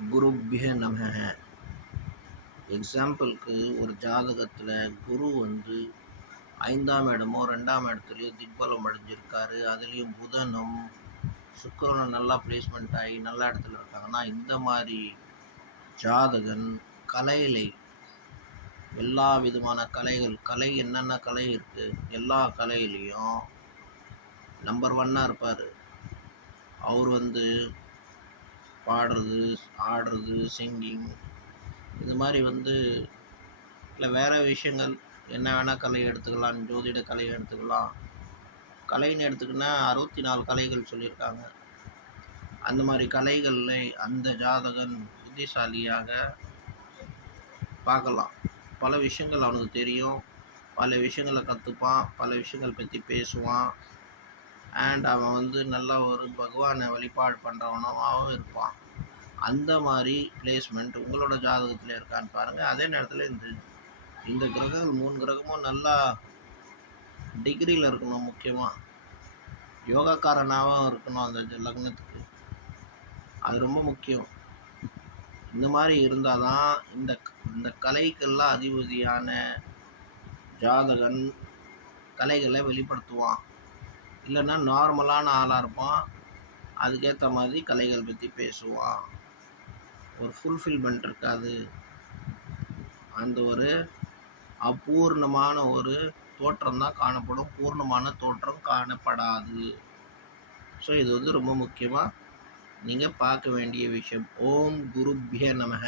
குருப்பிய நமः. எக்ஸாம்பிளுக்கு ஒரு ஜாதகத்தில் குரு வந்து 5ஆம் இடமோ 2ஆம் இடத்துலையோ திக்பலம் அடைஞ்சிருக்காரு, அதுலேயும் புதனும் சுக்கிரனும் நல்லா பிளேஸ்மெண்ட் ஆகி நல்ல இடத்துல இருக்காங்கன்னா, இந்த மாதிரி ஜாதகன் கலையிலே எல்லா விதமான கலை என்னென்ன கலை இருக்குது எல்லா கலையிலையும் நம்பர் 1 இருப்பார். அவர் வந்து பாடுறது, ஆடுறது, சிங்கிங், இது மாதிரி வந்து இல்லை வேறு விஷயங்கள் என்ன வேணால் கலை எடுத்துக்கலாம், ஜோதிட கலையை எடுத்துக்கலாம். கலைன்னு எடுத்துக்கினா 64 கலைகள் சொல்லியிருக்காங்க. அந்த மாதிரி கலைகளில் அந்த ஜாதகன் புத்திசாலியாக பார்க்கலாம். பல விஷயங்கள் அவனுக்கு தெரியும், பல விஷயங்களை கற்றுப்பான், பல விஷயங்கள் பற்றி பேசுவான். அண்ட் அவன் வந்து நல்லா ஒரு பகவானை வழிபாடு பண்ணுறவனாகவும் இருப்பான். அந்த மாதிரி பிளேஸ்மெண்ட் உங்களோட ஜாதகத்தில் இருக்கான்னு பாருங்கள். அதே நேரத்தில் இந்த கிரகங்கள் 3 கிரகமும் நல்லா டிகிரியில் இருக்கணும். முக்கியமாக யோகாக்காரனாகவும் இருக்கணும் அந்த லக்னத்துக்கு. அது ரொம்ப முக்கியம். இந்த மாதிரி இருந்தால் தான் இந்த கலைக்கெல்லாம் அதிபதியான ஜாதகன் கலைகளை வெளிப்படுத்துவான். இல்லைன்னா நார்மலான ஆளாக இருப்பான், அதுக்கேற்ற மாதிரி கலைகள் பற்றி பேசுவான். ஒரு ஃபுல்ஃபில்மெண்ட் இருக்காது, அந்த ஒரு அபூர்ணமான ஒரு தோற்றம் தான் காணப்படும், பூர்ணமான தோற்றம் காணப்படாது. ஸோ இது வந்து ரொம்ப முக்கியமாக நீங்கள் பார்க்க வேண்டிய விஷயம். ஓம் குருப்பிய நமः.